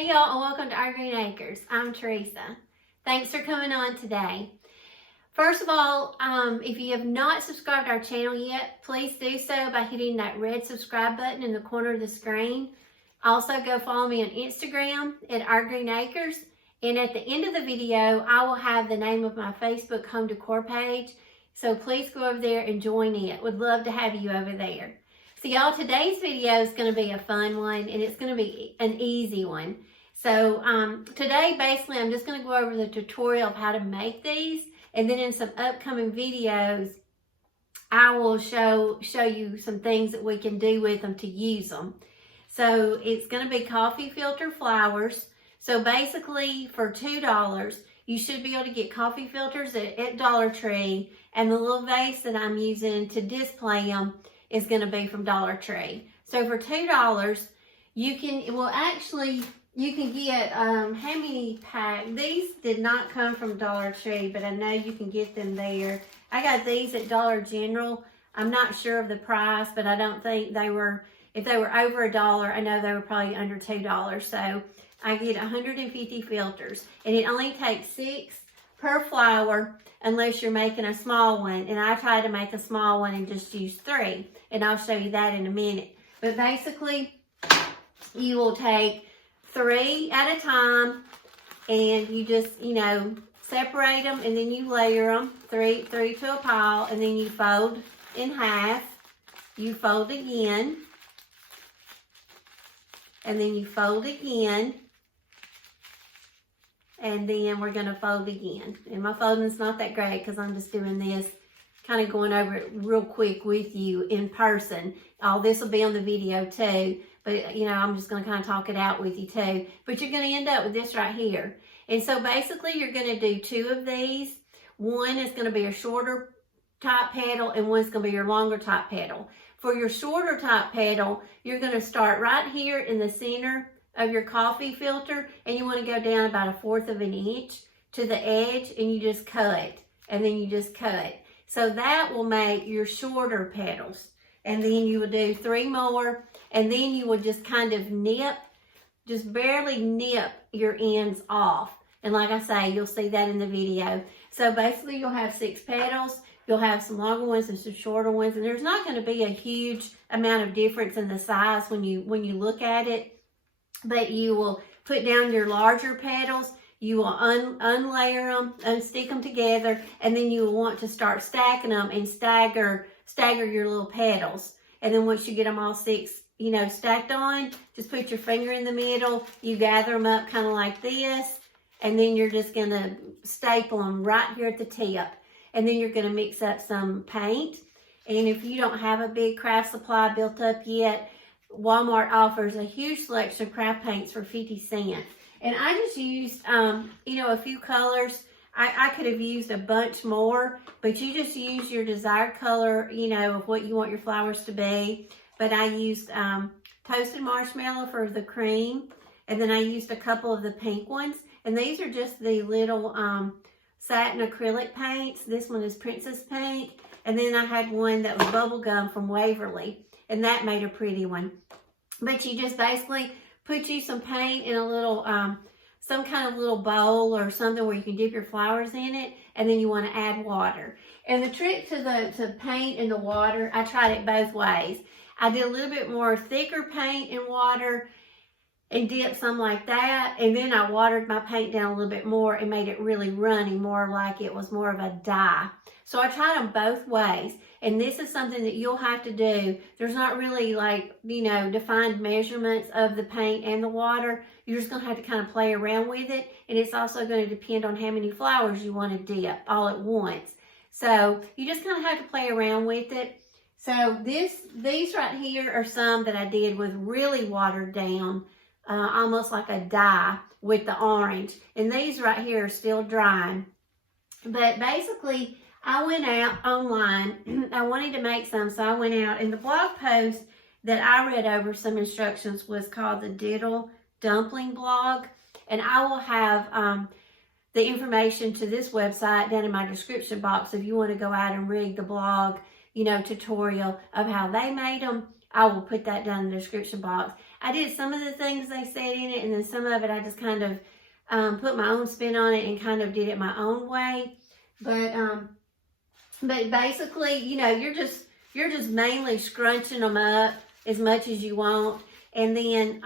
Hey y'all, and welcome to Our Green Acres. I'm Teresa. Thanks for coming on today. First of all, if you have not subscribed to our channel yet, please do so by hitting that red subscribe button in the corner of the screen. Also, go follow me on Instagram at Our Green Acres. And at the end of the video, I will have the name of my Facebook home decor page. So please go over there and join it. Would love to have you over there. So y'all, today's video is going to be a fun one, and it's going to be an easy one. So today, basically, I'm just going to go over the tutorial of how to make these, and then in some upcoming videos, I will show you some things that we can do with them to use them. So it's going to be coffee filter flowers. So basically, for $2, you should be able to get coffee filters at Dollar Tree, and the little vase that I'm using to display them is going to be from Dollar Tree. So for $2, you can get, how many packs? These did not come from Dollar Tree, but I know you can get them there. I got these at Dollar General. I'm not sure of the price, but I don't think they were, if they were over $1, I know they were probably under $2. So I get 150 filters, and it only takes 6 per flower unless you're making a small one. And I try to make a small one and just use 3. And I'll show you that in a minute. But basically, you will take 3 at a time, and you just, separate them, and then you layer them, three to a pile, and then you fold in half. You fold again, and then you fold again, and then we're going to fold again. And my folding's not that great because I'm just doing this, kind of going over it real quick with you in person. All this will be on the video too, but I'm just going to kind of talk it out with you too. But you're going to end up with this right here. And so basically you're going to do 2 of these. One is going to be a shorter top petal, and one's going to be your longer top petal. For your shorter top petal, you're going to start right here in the center of your coffee filter, and you want to go down about 1/4 of an inch to the edge, and you just cut, and then you just cut. So that will make your shorter petals. And then you will do 3 more, and then you will just kind of nip, just barely nip your ends off. And like I say, you'll see that in the video. So basically you'll have 6 petals. You'll have some longer ones and some shorter ones, and there's not going to be a huge amount of difference in the size when you look at it. But you will put down your larger petals. You will unlayer them, unstick them together, and then you will want to start stacking them and stagger your little petals. And then once you get them all 6, stacked on, just put your finger in the middle. You gather them up kind of like this, and then you're just going to staple them right here at the tip. And then you're going to mix up some paint. And if you don't have a big craft supply built up yet, Walmart offers a huge selection of craft paints for 50 cents. And I just used, a few colors. I could have used a bunch more, but you just use your desired color, of what you want your flowers to be. But I used toasted marshmallow for the cream, and then I used a couple of the pink ones. And these are just the little satin acrylic paints. This one is Princess Pink. And then I had one that was bubblegum from Waverly, and that made a pretty one. But you just basically put you some paint in a little, some kind of little bowl or something where you can dip your flowers in it, and then you want to add water. And the trick to paint in the water, I tried it both ways. I did a little bit more thicker paint in water and dipped some like that, and then I watered my paint down a little bit more and made it really runny, more like it was more of a dye. So I tried them both ways, and this is something that you'll have to do. There's not really defined measurements of the paint and the water. You're just going to have to kind of play around with it, and it's also going to depend on how many flowers you want to dip all at once. So you just kind of have to play around with it. So these right here are some that I did with really watered down, almost like a dye with the orange. And these right here are still drying. But basically, I went out online. I wanted to make some, so I went out. And the blog post that I read over some instructions was called the Diddle Dumpling Blog. And I will have the information to this website down in my description box if you want to go out and read the blog, tutorial of how they made them. I will put that down in the description box. I did some of the things they said in it, and then some of it I just kind of put my own spin on it and kind of did it my own way. But basically, you know, you're just mainly scrunching them up as much as you want. And then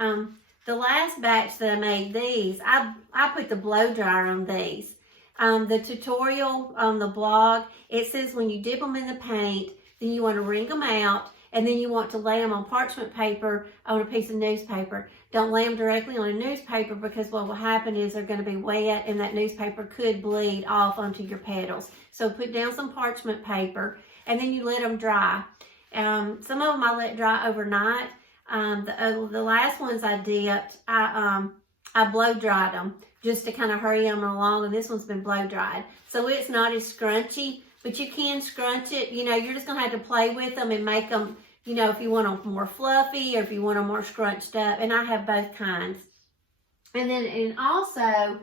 the last batch that I made these, I put the blow dryer on these. The tutorial on the blog, it says when you dip them in the paint, then you want to wring them out, and then you want to lay them on parchment paper on a piece of newspaper. Don't lay them directly on a newspaper, because what will happen is they're going to be wet, and that newspaper could bleed off onto your petals. So put down some parchment paper, and then you let them dry. Some of them I let dry overnight. The last ones I dipped, I blow dried them just to kind of hurry them along, and this one's been blow dried. So it's not as scrunchy, but you can scrunch it. You know, you're just going to have to play with them and make them, you know, if you want them more fluffy or if you want them more scrunched up. And I have both kinds. And also,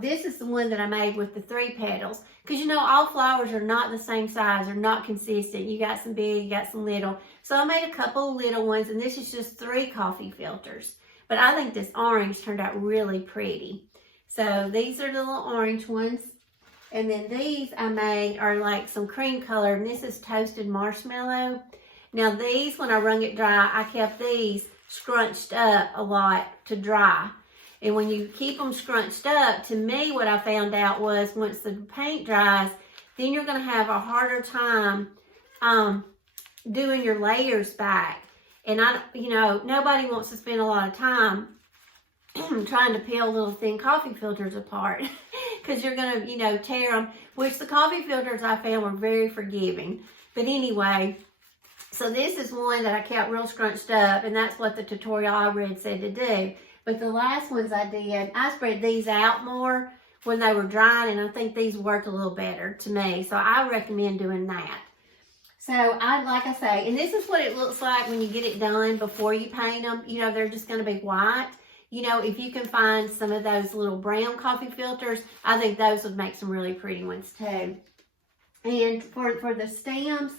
this is the one that I made with the 3 petals. Because, you know, all flowers are not the same size. They're not consistent. You got some big, you got some little. So I made a couple of little ones, and this is just 3 coffee filters. But I think this orange turned out really pretty. So these are the little orange ones. And then these I made are like some cream color, and this is toasted marshmallow. Now these, when I wrung it dry, I kept these scrunched up a lot to dry. And when you keep them scrunched up, to me what I found out was once the paint dries, then you're going to have a harder time doing your layers back. And you know, nobody wants to spend a lot of time trying to peel little thin coffee filters apart, because you're going to, you know, tear them, which the coffee filters I found were very forgiving. But anyway, so this is one that I kept real scrunched up, and that's what the tutorial I read said to do. But the last ones I did, I spread these out more when they were drying, and I think these worked a little better to me. So I recommend doing that. So like I say, and this is what it looks like when you get it done before you paint them. You know, they're just going to be white. You know, if you can find some of those little brown coffee filters, I think those would make some really pretty ones too. And for the stems,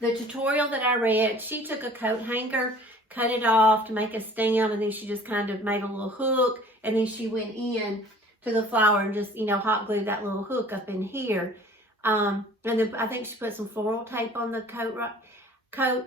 the tutorial that I read, she took a coat hanger, cut it off to make a stem, and then she just kind of made a little hook, and then she went in to the flower and just, you know, hot glued that little hook up in here. And then I think she put some floral tape on the coat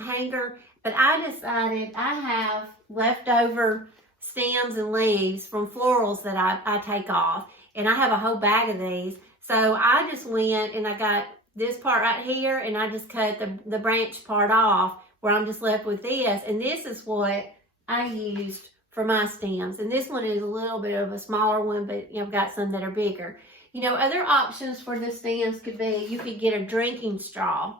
hanger. But I decided I have leftover stems and leaves from florals that I take off, and I have a whole bag of these. So I just went and I got this part right here, and I just cut the branch part off where I'm just left with this, and this is what I used for my stems. And this one is a little bit of a smaller one, but, you know, I've got some that are bigger. You know, other options for the stems could be, you could get a drinking straw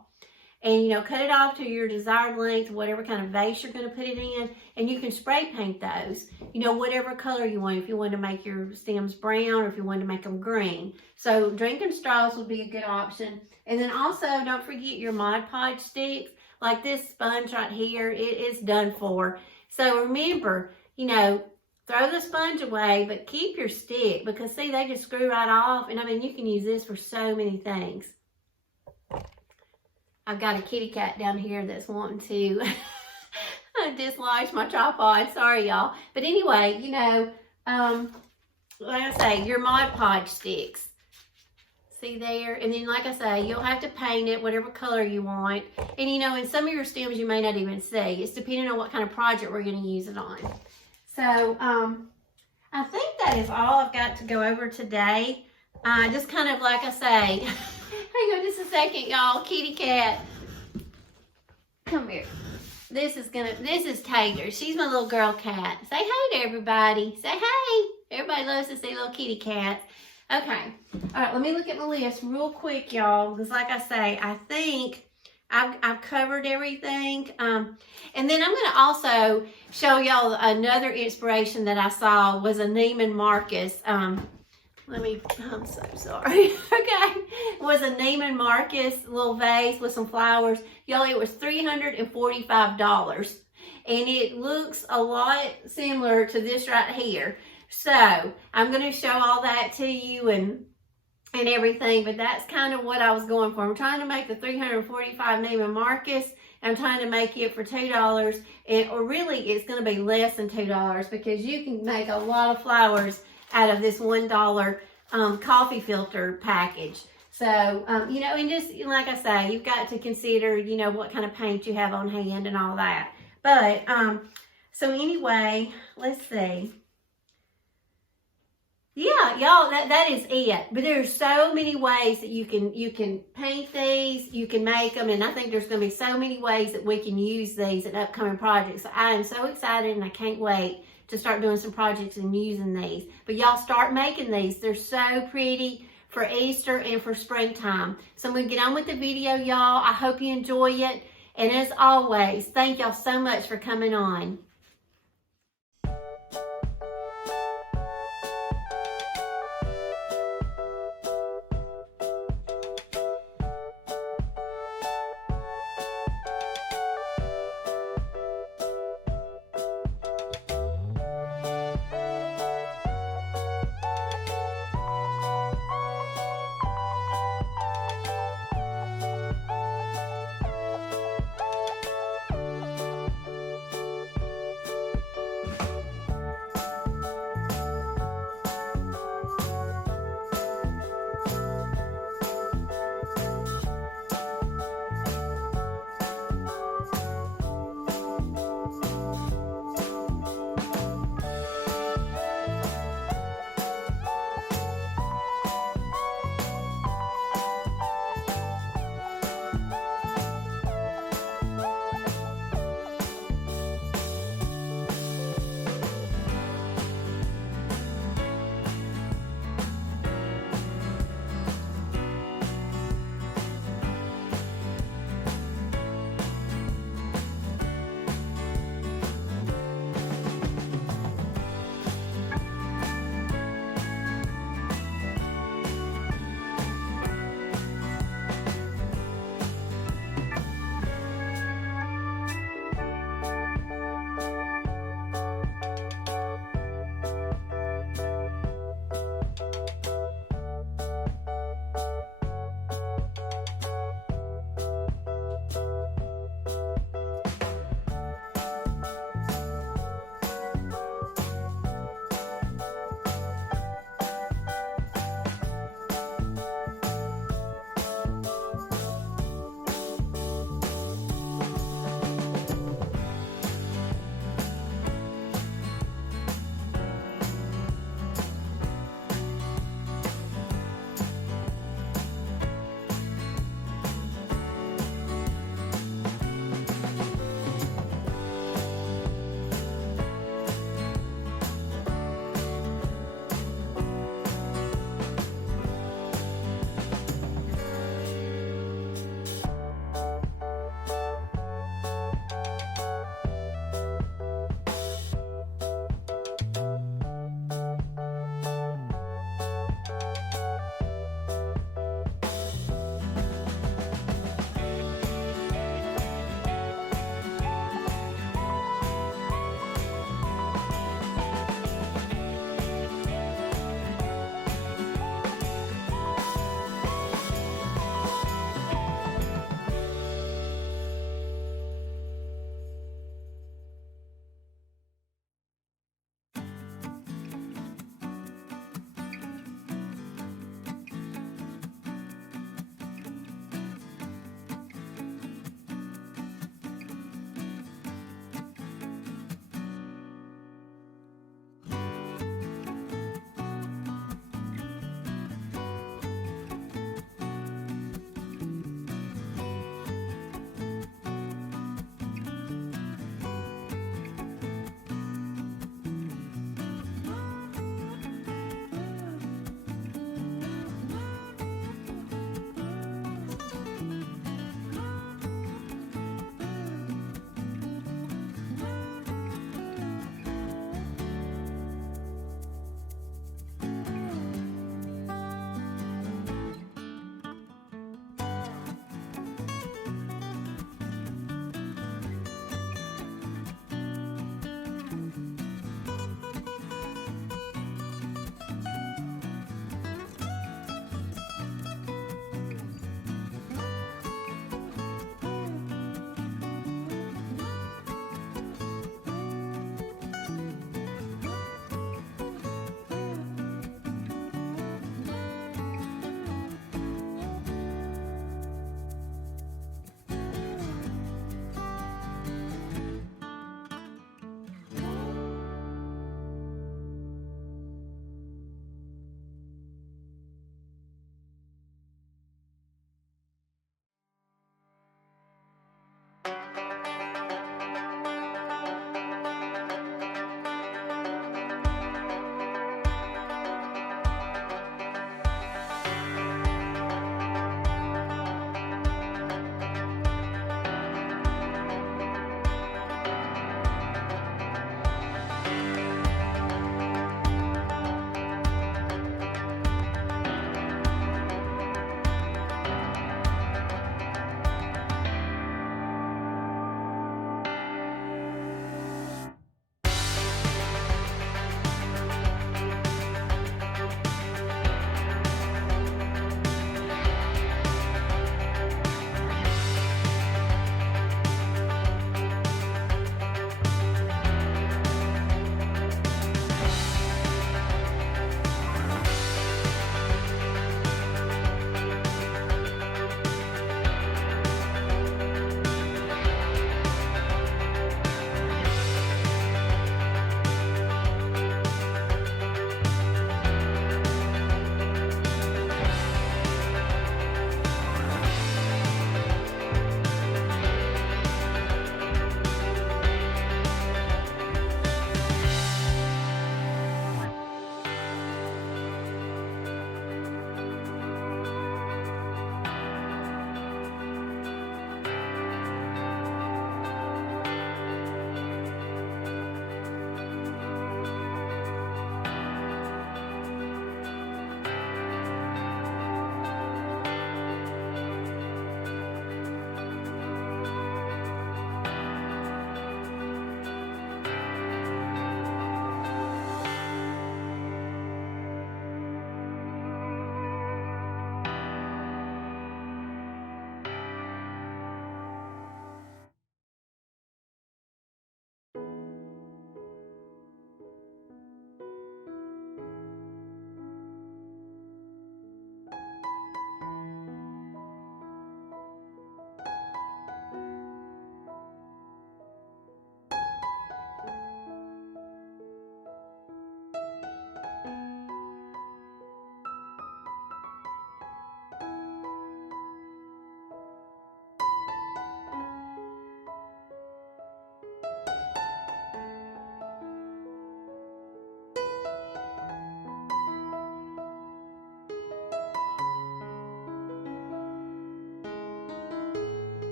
and, you know, cut it off to your desired length, whatever kind of vase you're going to put it in, and you can spray paint those, you know, whatever color you want, if you want to make your stems brown or if you want to make them green. So drinking straws would be a good option. And then also, don't forget your Mod Podge sticks. Like this sponge right here, it is done for. So remember, you know, throw the sponge away, but keep your stick, because see, they just screw right off. And I mean, you can use this for so many things. I've got a kitty cat down here that's wanting to dislodge my tripod. Sorry, y'all. But anyway, you know, like I say, your Mod Podge sticks. See there? And then, like I say, you'll have to paint it whatever color you want. And, you know, in some of your stems, you may not even see. It's depending on what kind of project we're going to use it on. So, I think that is all I've got to go over today. Just kind of, like I say, hang on just a second, y'all. Kitty cat. Come here. This is Taylor. She's my little girl cat. Say hey to everybody. Say hey. Everybody loves to see little kitty cats. Okay. All right, let me look at my list real quick, y'all. Because like I say, I think I've covered everything. And then I'm going to also show y'all another inspiration that I saw was a Neiman Marcus. I'm so sorry. Okay. It was a Neiman Marcus little vase with some flowers. Y'all, it was $345. And it looks a lot similar to this right here. So I'm going to show all that to you, and and everything, but that's kind of what I was going for. I'm trying to make the 345 Neiman Marcus. I'm trying to make it for $2, or really it's going to be less than $2 because you can make a lot of flowers out of this $1 coffee filter package. So, you know, and just like I say, you've got to consider, you know, what kind of paint you have on hand and all that. But, so anyway, let's see. Yeah, y'all, that is it. But there's so many ways that you can paint these, you can make them, and I think there's going to be so many ways that we can use these in upcoming projects. So I am so excited, and I can't wait to start doing some projects and using these. But y'all start making these. They're so pretty for Easter and for springtime. So I'm going to get on with the video, y'all. I hope you enjoy it. And as always, thank y'all so much for coming on.